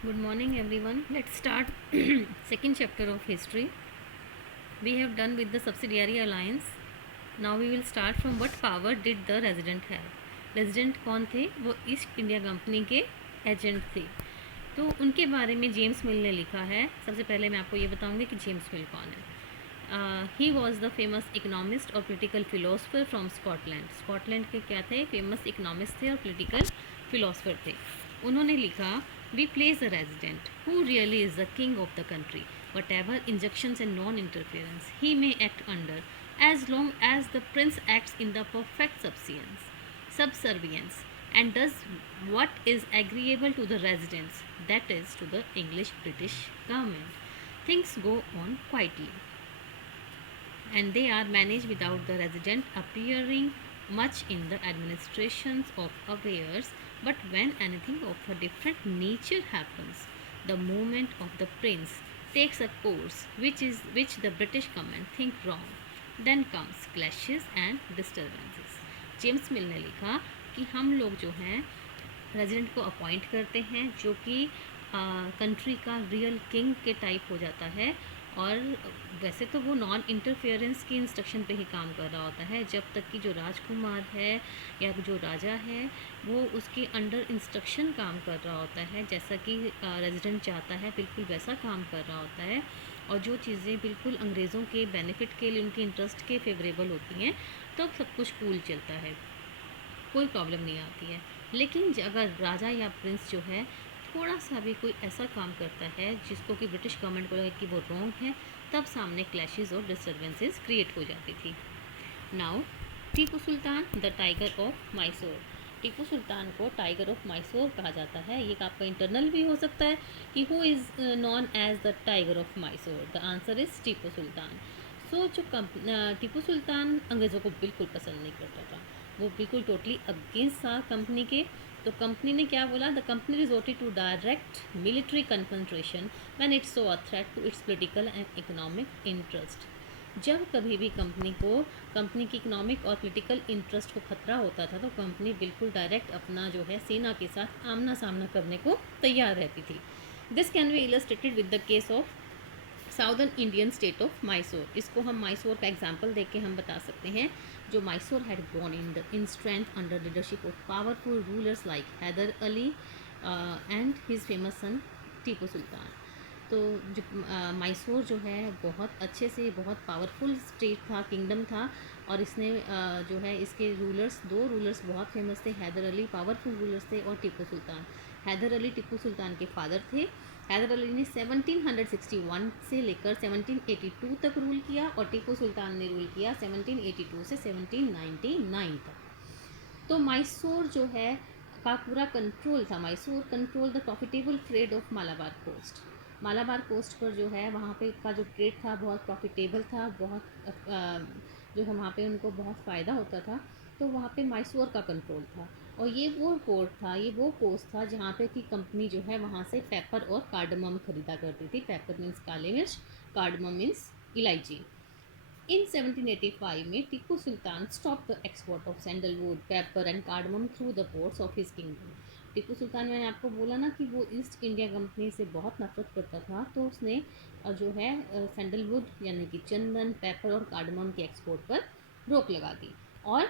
Good morning, everyone. Let's start second chapter of history. We have done with the subsidiary alliance. Now we will start from what power did the resident have. Resident कौन थे? वो east India company के agent थे। तो उनके बारे में James मिल ने लिखा है। सबसे पहले मैं आपको ये बताऊंगी कि जेम्स मिल कौन है। He was the famous economist और political philosopher from Scotland. Scotland के क्या थे? फेमस इकोनॉमिस्ट थे और पोलिटिकल फिलोसफर थे। उन्होंने लिखा, we place a resident who really is the king of the country, whatever injections and non interference he may act under, as long as the prince acts in the perfect subservience and does what is agreeable to the residents, that is, to the English British government. Things go on quietly and they are managed without the resident appearing much in the administrations of affairs. But when anything of a different nature happens, the movement of the prince takes a course which the British government think wrong. Then comes clashes and disturbances. James मिल ने लिखा कि हम लोग जो हैं resident को appoint करते हैं जो कि कंट्री का रियल किंग के टाइप हो जाता है, और वैसे तो वो नॉन इंटरफेरेंस की इंस्ट्रक्शन पे ही काम कर रहा होता है जब तक कि जो राजकुमार है या जो राजा है वो उसके अंडर इंस्ट्रक्शन काम कर रहा होता है, जैसा कि रेजिडेंट चाहता है बिल्कुल वैसा काम कर रहा होता है। और जो चीज़ें बिल्कुल अंग्रेज़ों के बेनिफिट के लिए, उनके इंटरेस्ट के फेवरेबल होती हैं, तब सब कुछ कूल चलता है, कोई प्रॉब्लम नहीं आती है। लेकिन अगर राजा या प्रिंस जो है थोड़ा सा भी कोई ऐसा काम करता है जिसको कि ब्रिटिश गवर्नमेंट को लगे कि वो रॉन्ग है, तब सामने क्लैशेस और डिस्टर्बेंसेस क्रिएट हो जाती थी। Now Tipu Sultan the tiger of Mysore. Tipu Sultan को टाइगर ऑफ मैसूर कहा जाता है। ये आपका इंटरनल भी हो सकता है कि who is known as the tiger of Mysore. The answer is Tipu Sultan. So जो टीपू सुल्तान अंग्रेज़ों को बिल्कुल पसंद नहीं करता था, वो बिल्कुल टोटली अगेंस्ट था कंपनी के। तो कंपनी ने क्या बोला? The company resorted to direct military confrontation when it saw a threat to its political and economic interest. जब कभी भी कंपनी की इकोनॉमिक और पॉलिटिकल इंटरेस्ट को खतरा होता था तो कंपनी बिल्कुल डायरेक्ट अपना जो है सेना के साथ आमना सामना करने को तैयार रहती थी। This can be illustrated with the case of southern Indian state of Mysore. इसको हम मैसूर का एग्जाम्पल देख के हम बता सकते हैं। जो Mysore had grown in strength under leadership of powerful rulers like Haidar Ali and his famous son Tipu Sultan. तो जो मैसूर जो है बहुत अच्छे से, बहुत पावरफुल स्टेट था, किंगडम था, और इसने जो है इसके दो रूलर्स बहुत फेमस थे। हैदर अली पावरफुल रूलर्स थे और टीपू सुल्तान। हैदर अली टीपू सुल्तान के फादर थे। हैदर अली ने 1761 से लेकर 1782 तक रूल किया और टीपू सुल्तान ने रूल किया 1782 से 1799 तक। तो मैसूर जो है का पूरा कंट्रोल था। Mysore control the profitable trade of Malabar coast. Malabar coast पर जो है वहाँ पे का जो ट्रेड था बहुत प्रॉफिटेबल था, जो वहाँ पे उनको बहुत फ़ायदा होता था। तो वहाँ पे मैसूर का कंट्रोल था, और ये वो पोर्ट था, ये वो कोस्ट था जहाँ पे कि कंपनी जो है वहाँ से पेपर और कार्डमम खरीदा करती थी। पेपर मीन्स काले मिर्च, कार्डमम मीन्स इलायची। In 1785 में Tipu Sultan stop the export of sandalwood, pepper and cardamom through the ports of his kingdom. Tipu Sultan, मैंने आपको बोला ना कि वो ईस्ट इंडिया कंपनी से बहुत नफरत करता था, तो उसने जो है सैंडलवुड यानी कि चंदन, पेपर और कार्डमम के एक्सपोर्ट पर रोक लगा दी, और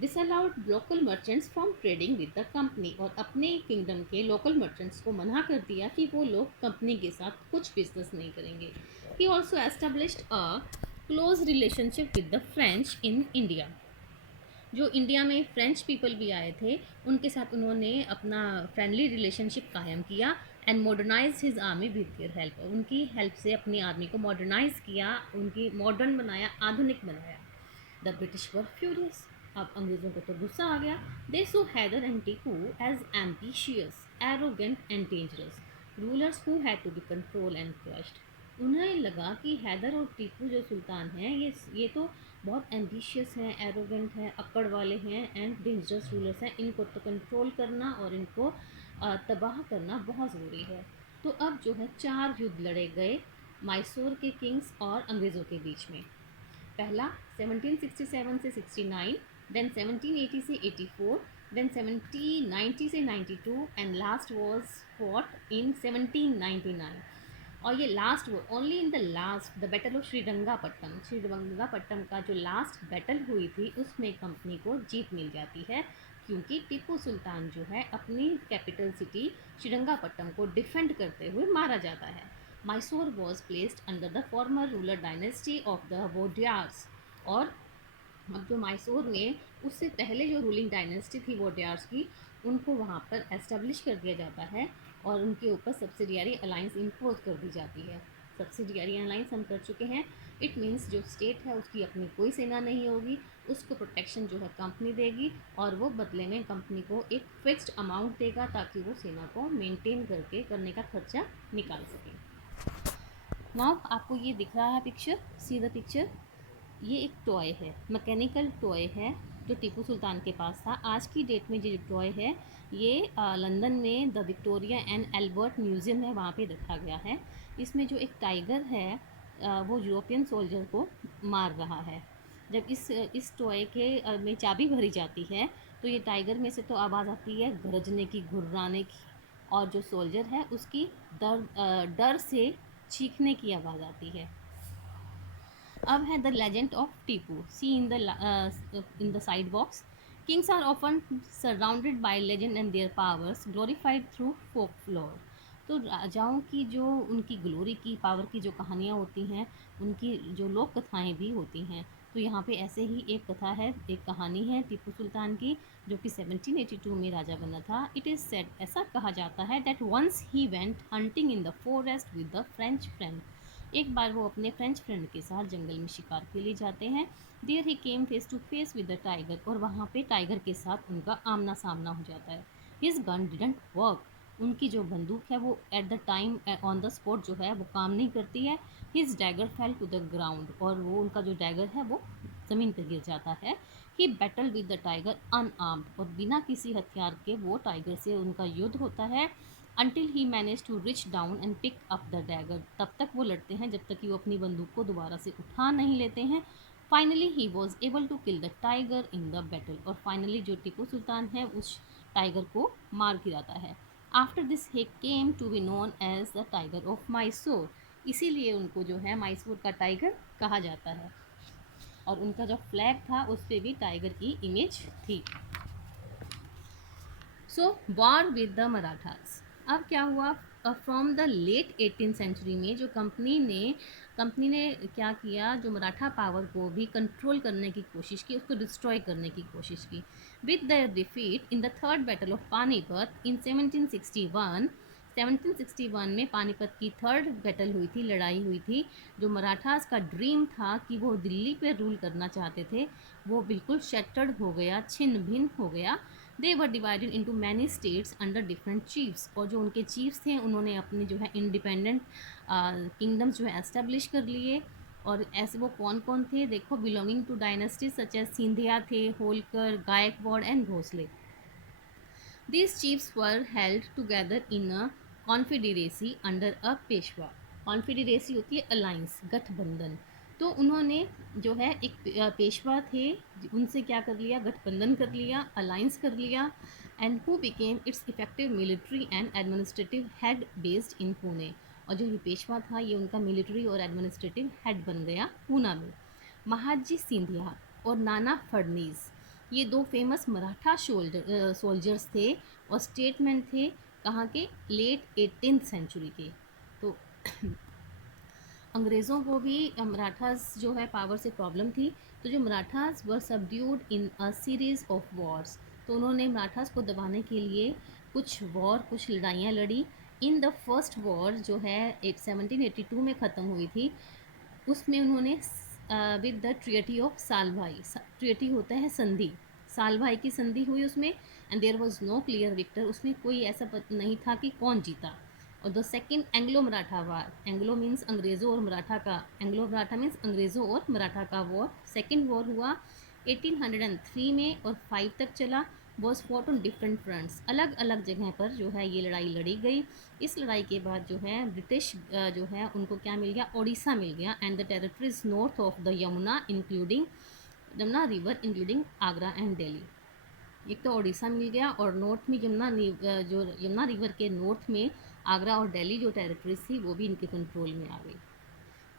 disallowed local merchants from trading with the company, और अपने किंगडम के लोकल मर्चेंट्स को मना कर दिया कि वो लोग कंपनी के साथ कुछ बिजनेस नहीं करेंगे। He also established a close relationship with the French in India. जो इंडिया में फ्रेंच पीपल भी आए थे उनके साथ उन्होंने अपना फ्रेंडली रिलेशनशिप कायम किया and modernise his army with their help. उनकी हेल्प से अपनी आर्मी को मॉडर्नाइज किया, उनकी मॉडर्न बनाया, आधुनिक बनाया। The British were furious. अब अंग्रेज़ों को तो गुस्सा आ गया। They saw Haidar and Tipu as ambitious, arrogant and dangerous rulers who had to be control and crushed. उन्हें लगा कि हैदर और टीपू जो सुल्तान हैं ये तो बहुत एम्बिशियस हैं, एरोगेंट हैं, अक्कड़ वाले हैं एंड डेंजरस रूलर्स हैं। इनको तो कंट्रोल करना और इनको तबाह करना बहुत ज़रूरी है। तो अब जो है 4 युद्ध लड़े गए मैसूर के किंग्स और अंग्रेज़ों के बीच में। पहला 1767 से 69, देन 1780 से 84, देन 1790 से 92 and last was fought in 1799। और ये लास्ट वो only in the last the battle of Srirangapatnam, Srirangapatnam का जो लास्ट बैटल हुई थी उसमें कंपनी को जीत मिल जाती है, क्योंकि टीपू सुल्तान जो है अपनी कैपिटल सिटी श्रीरंगापट्टनम को डिफेंड करते हुए मारा जाता है। Mysore was placed under the former ruler dynasty of the Wodeyars. और अब जो मैसूर में उससे पहले जो रूलिंग डायनेस्टी थी वोडियार्स की, उनको वहाँ पर एस्टेब्लिश कर दिया जाता है और उनके ऊपर सब्सिडियरी अलाइंस इम्पोज कर दी जाती है। सब्सिडियरी अलाइंस हम कर चुके हैं। इट मीन्स जो स्टेट है उसकी अपनी कोई सेना नहीं होगी, उसको प्रोटेक्शन जो है कंपनी देगी और वो बदले में कंपनी को एक फिक्स्ड अमाउंट देगा ताकि वो सेना को मेंटेन करके करने का खर्चा निकाल सके। नाउ आपको ये दिख रहा है पिक्चर, सी द पिक्चर। ये एक टॉय है, मैकेनिकल टॉय है जो टीपू सुल्तान के पास था। आज की डेट में जो टॉय है ये लंदन में the Victoria and Albert museum है, वहाँ पे रखा गया है। इसमें जो एक टाइगर है वो यूरोपियन सोल्जर को मार रहा है। जब इस टॉय के में चाबी भरी जाती है तो ये टाइगर में से तो आवाज़ आती है गरजने की, घुर्राने की, और जो सोल्जर है उसकी डर से चीखने की आवाज़ आती है। अब है the legend of Tipu, see in the side box. Kings are often surrounded by legend and their powers glorified through folk folklore. तो राजाओं की जो उनकी ग्लोरी की, पावर की जो कहानियाँ होती हैं, उनकी जो लोक कथाएँ भी होती हैं। तो यहाँ पे ऐसे ही एक कथा है, एक कहानी है टीपू सुल्तान की, जो कि 1782 में राजा बना था। इट इज़ सेड, ऐसा कहा जाता है, that once he went hunting in the forest with the French friend. एक बार वो अपने फ्रेंच फ्रेंड के साथ जंगल में शिकार के लिए जाते हैं। There he came face to face with the tiger, और वहाँ पे टाइगर के साथ उनका आमना सामना हो जाता है। हिज गन डिडंट वर्क, उनकी जो बंदूक है वो at the time on the spot जो है वो काम नहीं करती है। His dagger fell to the ground, और वो उनका जो डैगर है वो ज़मीन पर गिर जाता है। He battle with the tiger unarmed, और बिना किसी हथियार के वो टाइगर से उनका युद्ध होता है। Until he manage to reach down and pick up the dagger, तब तक वो लड़ते हैं जब तक कि वो अपनी बंदूक को दोबारा से उठा नहीं लेते हैं। Finally he was able to kill the tiger in the battle, और फाइनली जो टीपू सुल्तान है उस टाइगर को मार गिराता है। After this he came to be known as the tiger of Mysore, इसीलिए उनको जो है मैसूर का टाइगर कहा जाता है। और उनका जो फ्लैग था उस पर भी टाइगर की इमेज थी। सो वॉर विद द मराठास। अब क्या हुआ, from the late 18th century में जो कंपनी ने क्या किया, जो मराठा पावर को भी कंट्रोल करने की कोशिश की, उसको डिस्ट्रॉय करने की कोशिश की। With the defeat in the third battle of Panipat in 1761 में पानीपत की थर्ड बैटल हुई थी, लड़ाई हुई थी। जो मराठास का ड्रीम था कि वो दिल्ली पे रूल करना चाहते थे, वो बिल्कुल शैटर्ड हो गया, छिन्न भिन्न हो गया। They were divided into many states under different chiefs, और जो उनके चीफ्स थे उन्होंने अपने जो है इंडिपेंडेंट किंगडम्स जो है एस्टेब्लिश कर लिए। और ऐसे वो कौन कौन थे देखो, belonging to dynasty such as Scindia थे, Holkar, Gaekwad and Bhonsle. These chiefs were held together in a confederacy under a Peshwa. Confederacy होती है अलाइंस, गठबंधन। तो उन्होंने जो है एक पेशवा थे, उनसे क्या कर लिया, गठबंधन कर लिया, अलाइंस कर लिया। And who became it's effective military and administrative head based in Pune. और जो ये पेशवा था ये उनका मिलिट्री और एडमिनिस्ट्रेटिव हेड बन गया पूना में। महाजी सिंधिया और नाना फडनीस, ये दो फेमस मराठा सोल्जर्स थे और स्टेटमैन थे, कहाँ के, लेट 18th सेंचुरी के। तो अंग्रेज़ों को भी मराठास जो है पावर से प्रॉब्लम थी। तो जो Marathas were subdued in a series of wars, तो उन्होंने मराठास को दबाने के लिए कुछ लड़ाइयाँ लड़ी। इन द फर्स्ट वॉर जो है 1782 में ख़त्म हुई थी, उसमें उन्होंने with the treaty of Salbai, treaty होता है संधि, सालभाई की संधि हुई उसमें। And there was no clear victor, उसमें कोई ऐसा नहीं था कि कौन जीता। और the second Anglo Maratha war, Anglo means अंग्रेज़ों और मराठा का, एंग्लो मराठा मीन्स अंग्रेज़ों और मराठा का वॉर। सेकेंड वॉर हुआ 1803 में और 5 तक चला। Was fought on different fronts, अलग अलग जगह पर जो है ये लड़ाई लड़ी गई। इस लड़ाई के बाद जो है ब्रिटिश जो है उनको क्या मिल गया, ओडिशा मिल गया, and the territories north of the Yamuna including Yamuna river including Agra and Delhi. एक तो उड़ीसा मिल गया, और नॉर्थ में जो यमुना रिवर के नॉर्थ में आगरा और दिल्ली जो टेरिटरीज थी वो भी इनके कंट्रोल में आ गई।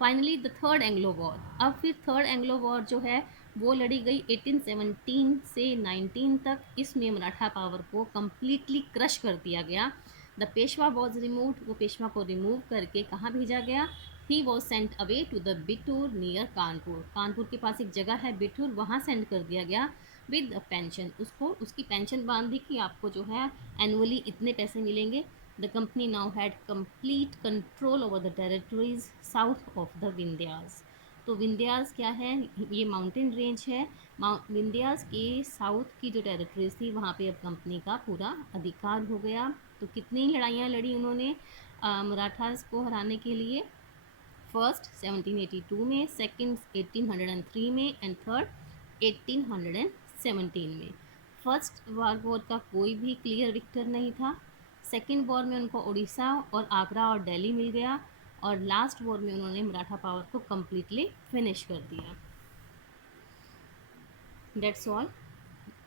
Finally the third Anglo war. अब फिर थर्ड एंग्लो वॉर जो है वो लड़ी गई 1817 से 19 तक। इसमें मराठा पावर को कम्प्लीटली क्रश कर दिया गया। द पेशवा वॉज रिमूव्ड, वो पेशवा को रिमूव करके कहाँ भेजा गया? He was sent away to the Bithoor near Kanpur. Kanpur के पास एक जगह है बिठूर, वहाँ सेंड कर दिया गया विद पेंशन। उसको उसकी पेंशन बांध दी कि आपको जो है एनुअली इतने पैसे मिलेंगे। The company now had complete control over the territories south of the Vindhyas. तो विंध्यास क्या है? ये माउंटेन रेंज है। विंध्यास के साउथ की जो टेरिटरीज थी वहाँ पे अब कंपनी का पूरा अधिकार हो गया। तो कितनी लड़ाइयाँ लड़ी उन्होंने मराठास को हराने के लिए? फर्स्ट 1782 में, सेकंड 1803 में, एंड थर्ड 1817 में। फर्स्ट वॉर का कोई भी क्लियर विक्टर नहीं था। सेकंड वॉर में उनको उड़ीसा और आगरा और दिल्ली मिल गया, और लास्ट वॉर में उन्होंने मराठा पावर को कम्प्लीटली फिनिश कर दिया। That's all.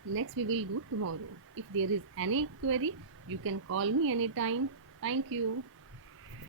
Next we will do tomorrow. If there is any query, you can call me anytime. Thank you.